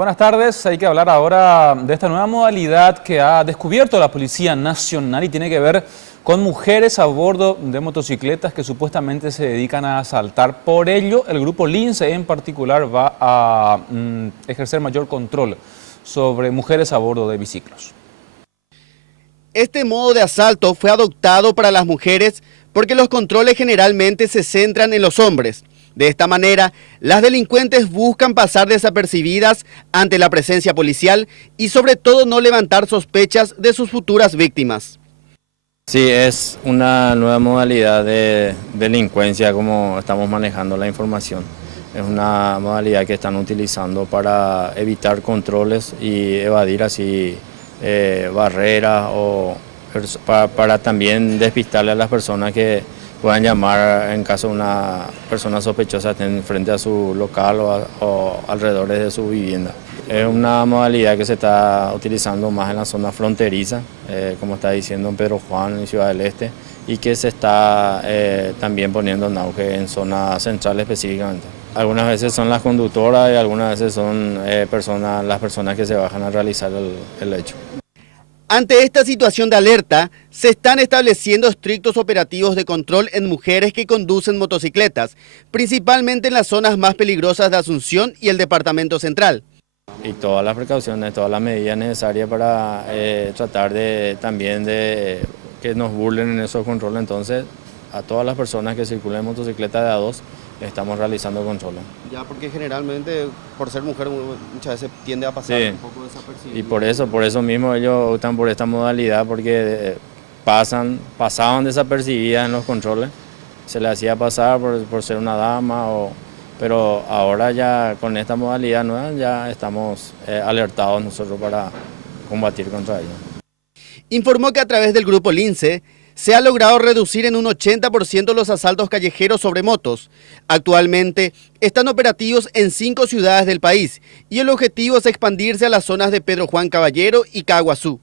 Buenas tardes. Hay que hablar ahora de esta nueva modalidad que ha descubierto la Policía Nacional y tiene que ver con mujeres a bordo de motocicletas que supuestamente se dedican a asaltar. Por ello, el grupo Lince en particular va a ejercer mayor control sobre mujeres a bordo de biciclos. Este modo de asalto fue adoptado para las mujeres porque los controles generalmente se centran en los hombres. De esta manera, las delincuentes buscan pasar desapercibidas ante la presencia policial y sobre todo no levantar sospechas de sus futuras víctimas. Sí, es una nueva modalidad de delincuencia como estamos manejando la información. Es una modalidad que están utilizando para evitar controles y evadir así barreras o para también despistarle a las personas que puedan llamar en caso de una persona sospechosa estén frente a su local o alrededores de su vivienda. Es una modalidad que se está utilizando más en la zona fronteriza, como está diciendo en Pedro Juan y Ciudad del Este, y que se está también poniendo en auge en zona central específicamente. Algunas veces son las conductoras y algunas veces son las personas que se bajan a realizar el hecho. Ante esta situación de alerta, se están estableciendo estrictos operativos de control en mujeres que conducen motocicletas, principalmente en las zonas más peligrosas de Asunción y el departamento central. Y todas las precauciones, todas las medidas necesarias para tratar también de que nos burlen en esos controles. Entonces, a todas las personas que circulan en motocicleta de A2, estamos realizando controles. Ya, porque generalmente, por ser mujer, muchas veces tiende a pasar un poco desapercibido. Y por eso mismo ellos optan por esta modalidad, porque pasaban desapercibidas en los controles. Se les hacía pasar por ser una dama, pero ahora ya con esta modalidad nueva ya estamos alertados nosotros para combatir contra ellos. Informó que a través del grupo Lince se ha logrado reducir en un 80% los asaltos callejeros sobre motos. Actualmente están operativos en 5 ciudades del país y el objetivo es expandirse a las zonas de Pedro Juan Caballero y Caguazú.